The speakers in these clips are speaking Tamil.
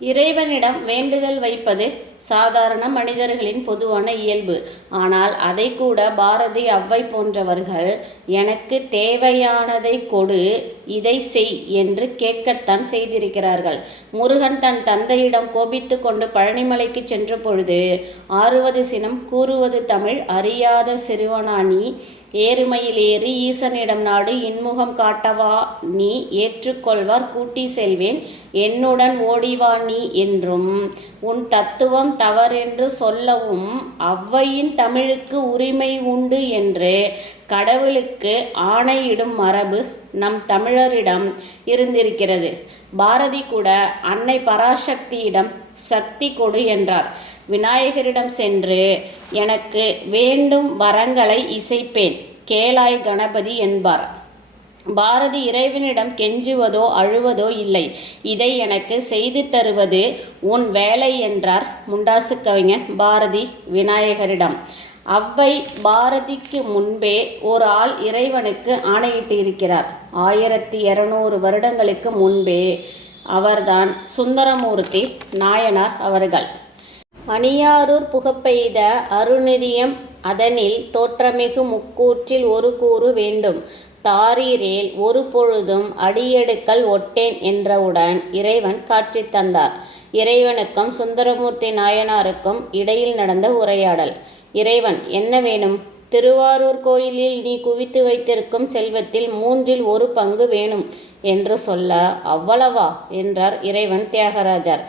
இறைவனிடம் வேண்டுதல் வைப்பது சாதாரண மனிதர்களின் பொதுவான இயல்பு. ஆனால் அதைக்கூட பாரதி அவ்வை போன்றவர்கள் எனக்கு தேவையானதைக் கொடு இதை செய் என்று கேட்கத்தான் செய்திருக்கிறார்கள். முருகன் தன் தந்தையிடம் கோபித்து கொண்டு சென்ற பொழுது ஆறுவது சினம் கூறுவது தமிழ் அறியாத சிறுவனா நீ ஏறி ஈசனிடம் நாடு இன்முகம் காட்டவா நீ ஏற்றுக்கொள்வார் கூட்டி செல்வேன் என்னுடன் ஓடிவா நீ என்றும் உன் தத்துவம் தவறென்று சொல்லவும் அவ்வையின் தமிழுக்கு உரிமை உண்டு என்று கடவுளுக்கு ஆணையிடும் மரபு நம் தமிழரிடம் இருந்திருக்கிறது. பாரதி கூட அன்னை பராசக்தியிடம் சக்தி கொடு என்றார். விநாயகரிடம் சென்று எனக்கு வேண்டும் வரங்களை இசைப்பேன் கேளாய் கணபதி என்பார். பாரதி இறைவனிடம் கெஞ்சுவதோ அழுவதோ இல்லை. இதை எனக்கு செய்து தருவது உன் வேலை என்றார் முண்டாசு கவிஞன் பாரதி விநாயகரிடம். அவ்வை பாரதிக்கு முன்பே ஒரு ஆள் இறைவனுக்கு ஆணையிட்டிருக்கிறார். ஆயிரத்தி இருநூறு வருடங்களுக்கு முன்பே. அவர்தான் சுந்தரமூர்த்தி நாயனார் அவர்கள். அணியாரூர் புகப்பெய்த அருநிதியம் அதனில் தோற்றமிகு முக்கூற்றில் ஒரு கூறு வேண்டும் தாரீரில் ஒரு பொழுதும் அடியெடுக்கல் ஒட்டேன் என்றவுடன் இறைவன் காட்சி தந்தார். இறைவனுக்கும் சுந்தரமூர்த்தி நாயனாருக்கும் இடையில் நடந்த உரையாடல். இறைவன் என்ன வேணும்? திருவாரூர் கோயிலில் நீ குவித்து வைத்திருக்கும் செல்வத்தில் மூன்றில் ஒரு பங்கு வேணும் என்று சொல்ல அவ்வளவா? என்றார் இறைவன் தியாகராஜர்.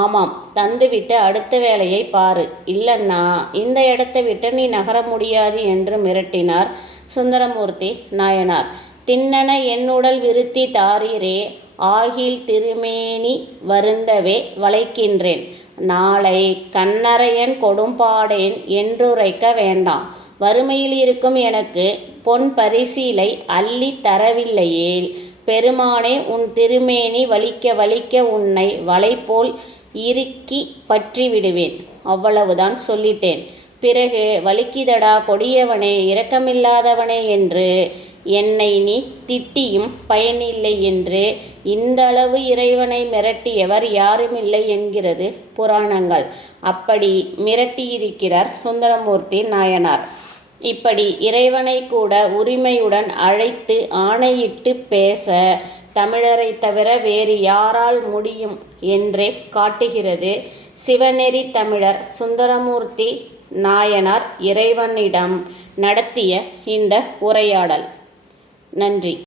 ஆமாம் தந்துவிட்டு அடுத்த வேலையை பாரு. இல்லைன்னா இந்த இடத்தை விட்டு நீ நகர முடியாது என்று மிரட்டினார் சுந்தரமூர்த்தி நாயனார். தின்னன என்னுடல் விருத்தி தாரீரே ஆகில் திருமேனி வருந்தவே வளைக்கின்றேன் நாளை கண்ணறையன் கொடும்பாடேன் என்றுரைக்க வேண்டாம். வறுமையில் இருக்கும் எனக்கு பொன் பரிசீலை அள்ளித் தரவில்லையேல் பெருமானே உன் திருமேனி வலிக்க வலிக்க உன்னை வலைபோல் இறுக்கி பற்றி விடுவேன். அவ்வளவுதான் சொல்லிட்டேன். பிறகு வலிக்குதடா கொடியவனே இரக்கமில்லாதவனே என்று என்னை நீ திட்டியும் பயனில்லை என்று இந்த அளவு இறைவனை மிரட்டியவர் யாருமில்லை என்கிறது புராணங்கள். அப்படி மிரட்டியிருக்கிறார் சுந்தரமூர்த்தி நாயனார். இப்படி இறைவனை கூட உரிமையுடன் அழைத்து ஆணையிட்டு பேச தமிழரை தவிர வேறு யாரால் முடியும் என்றே காட்டுகிறது சிவநெறி தமிழர் சுந்தரமூர்த்தி நாயனார் இறைவனிடம் நடத்திய இந்த உரையாடல். நன்றி.